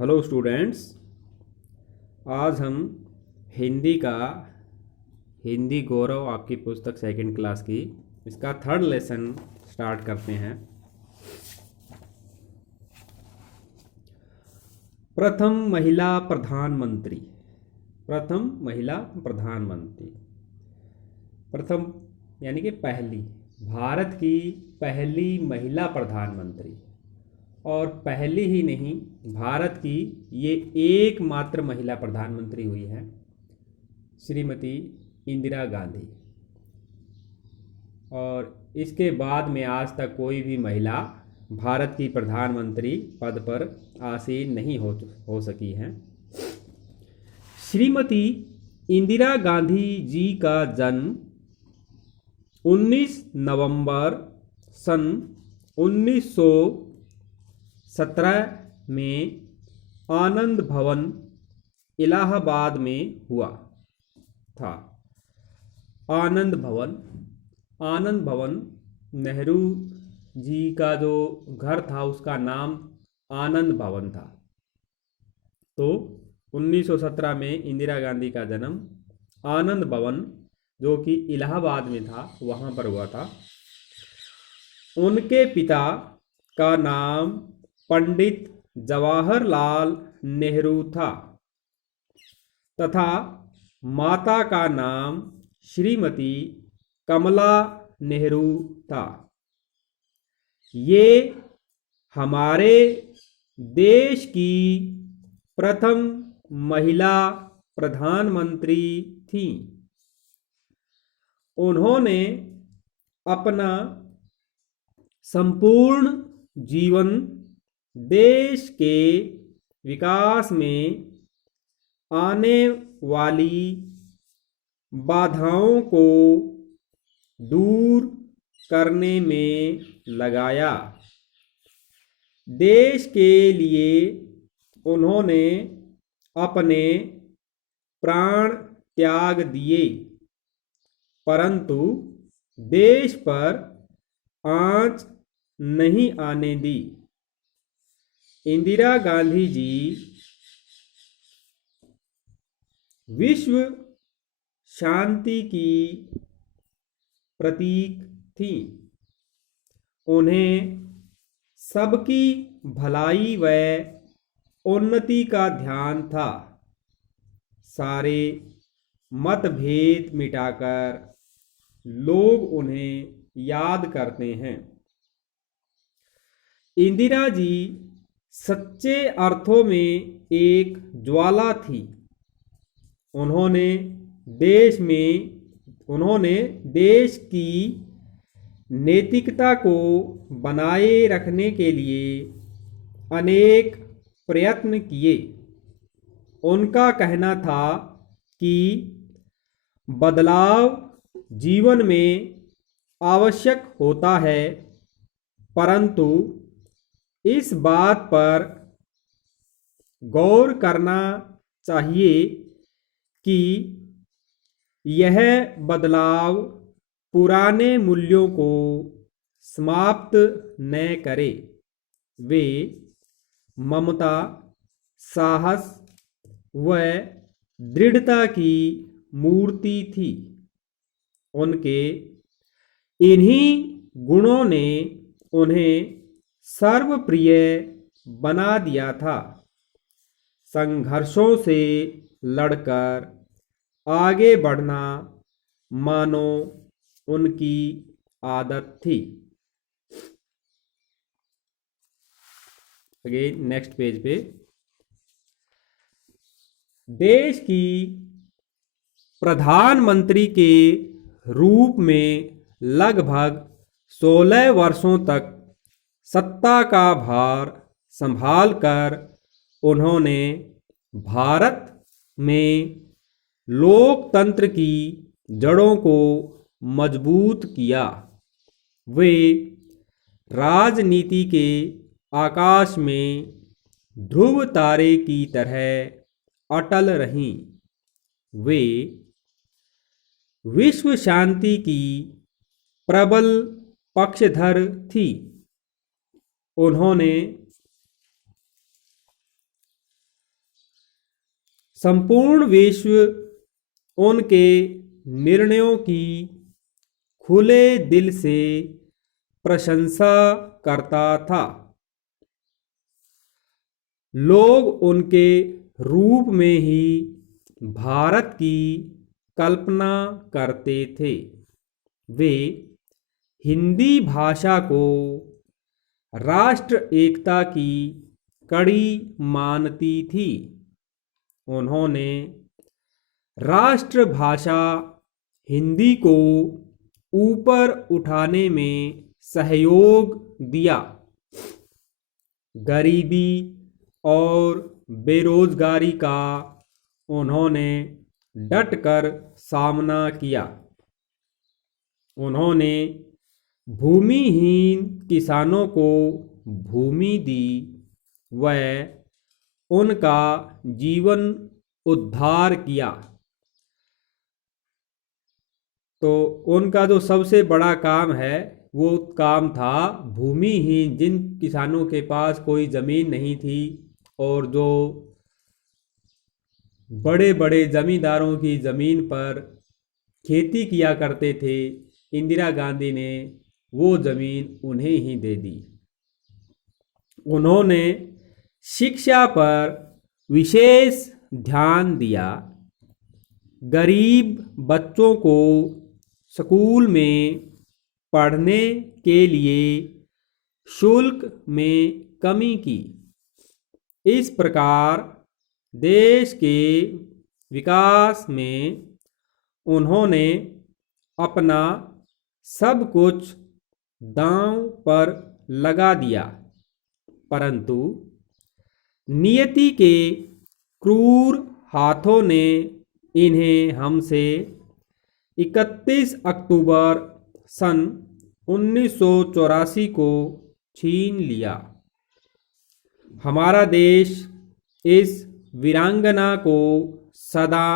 Hello students. आज हम हिंदी का हिंदी गौरव आपकी पुस्तक सेकंड क्लास की इसका थर्ड लेसन स्टार्ट करते हैं। प्रथम महिला प्रधानमंत्री। प्रथम महिला प्रधानमंत्री। प्रथम यानी कि पहली, भारत की पहली महिला प्रधानमंत्री। और पहली ही नहीं, भारत की ये एकमात्र महिला प्रधानमंत्री हुई है, श्रीमती इंदिरा गांधी। और इसके बाद में आज तक कोई भी महिला भारत की प्रधानमंत्री पद पर आसीन नहीं हो सकी हैं। श्रीमती इंदिरा गांधी जी का जन्म 19 नवंबर सन 1917 में आनंद भवन, इलाहाबाद में हुआ था। आनंद भवन नेहरू जी का जो घर था उसका नाम आनंद भवन था। तो 1917 में इंदिरा गांधी का जन्म आनंद भवन, जो कि इलाहाबाद में था, वहाँ पर हुआ था। उनके पिता का नाम पंडित जवाहरलाल नेहरू था तथा माता का नाम श्रीमती कमला नेहरू था। ये हमारे देश की प्रथम महिला प्रधानमंत्री थी। उन्होंने अपना संपूर्ण जीवन देश के विकास में आने वाली बाधाओं को दूर करने में लगाया। देश के लिए उन्होंने अपने प्राण त्याग दिए, परंतु देश पर आंच नहीं आने दी। इंदिरा गांधी जी विश्व शांति की प्रतीक थी। उन्हें सबकी भलाई व उन्नति का ध्यान था। सारे मतभेद मिटाकर लोग उन्हें याद करते हैं। इंदिरा जी सच्चे अर्थों में एक ज्वाला थी। उन्होंने देश की नैतिकता को बनाए रखने के लिए अनेक प्रयत्न किए। उनका कहना था कि बदलाव जीवन में आवश्यक होता है, परंतु इस बात पर गौर करना चाहिए कि यह बदलाव पुराने मूल्यों को समाप्त न करे। वे ममता, साहस व दृढ़ता की मूर्ति थी। उनके इन्हीं गुणों ने उन्हें सर्वप्रिय बना दिया था। संघर्षों से लड़कर आगे बढ़ना मानो उनकी आदत थी। अगेन नेक्स्ट पेज पे, देश की प्रधानमंत्री के रूप में लगभग 16 वर्षों तक सत्ता का भार संभालकर उन्होंने भारत में लोकतंत्र की जड़ों को मजबूत किया। वे राजनीति के आकाश में ध्रुव तारे की तरह अटल रहीं। वे विश्व शांति की प्रबल पक्षधर थी। उन्होंने संपूर्ण विश्व उनके निर्णयों की खुले दिल से प्रशंसा करता था। लोग उनके रूप में ही भारत की कल्पना करते थे। वे हिंदी भाषा को राष्ट्र एकता की कड़ी मानती थी। उन्होंने राष्ट्रभाषा हिंदी को ऊपर उठाने में सहयोग दिया। गरीबी और बेरोजगारी का उन्होंने डटकर सामना किया। उन्होंने भूमिहीन किसानों को भूमि दी व उनका जीवन उद्धार किया। तो उनका जो सबसे बड़ा काम है वो काम था भूमिहीन, जिन किसानों के पास कोई ज़मीन नहीं थी और जो बड़े बड़े जमींदारों की ज़मीन पर खेती किया करते थे, इंदिरा गांधी ने वो ज़मीन उन्हें ही दे दी। उन्होंने शिक्षा पर विशेष ध्यान दिया। गरीब बच्चों को स्कूल में पढ़ने के लिए शुल्क में कमी की। इस प्रकार देश के विकास में उन्होंने अपना सब कुछ दांव पर लगा दिया। परंतु नियति के क्रूर हाथों ने इन्हें हमसे 31 अक्टूबर सन 1984 को छीन लिया। हमारा देश इस वीरांगना को सदा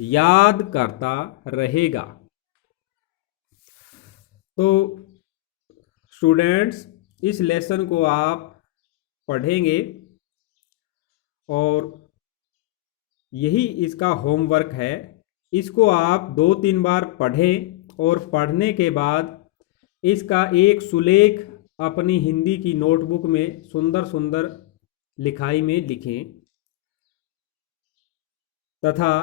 याद करता रहेगा। तो स्टूडेंट्स, इस लेसन को आप पढ़ेंगे और यही इसका होमवर्क है। इसको आप 2-3 बार पढ़ें और पढ़ने के बाद इसका एक सुलेख अपनी हिंदी की नोटबुक में सुंदर सुंदर लिखाई में लिखें तथा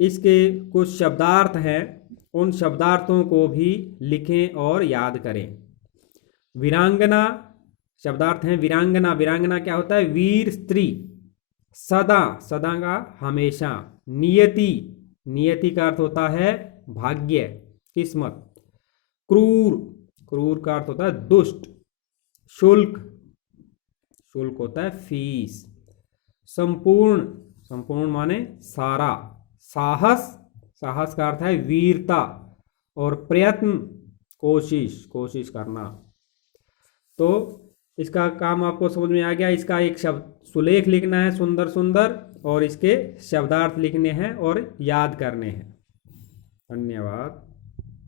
इसके कुछ शब्दार्थ हैं, उन शब्दार्थों को भी लिखें और याद करें। वीरांगना शब्दार्थ हैं वीरांगना। वीरांगना क्या होता है? वीर स्त्री। सदा, सदा का हमेशा। नियति, नियति का अर्थ होता है भाग्य, किस्मत। क्रूर, क्रूर का अर्थ होता है दुष्ट। शुल्क, शुल्क होता है फीस। संपूर्ण, संपूर्ण माने सारा। साहस, साहस का अर्थ है वीरता। और प्रयत्न, कोशिश, कोशिश करना। तो इसका काम आपको समझ में आ गया। इसका एक शब्द सुलेख लिखना है सुंदर सुंदर और इसके शब्दार्थ लिखने हैं और याद करने हैं। धन्यवाद।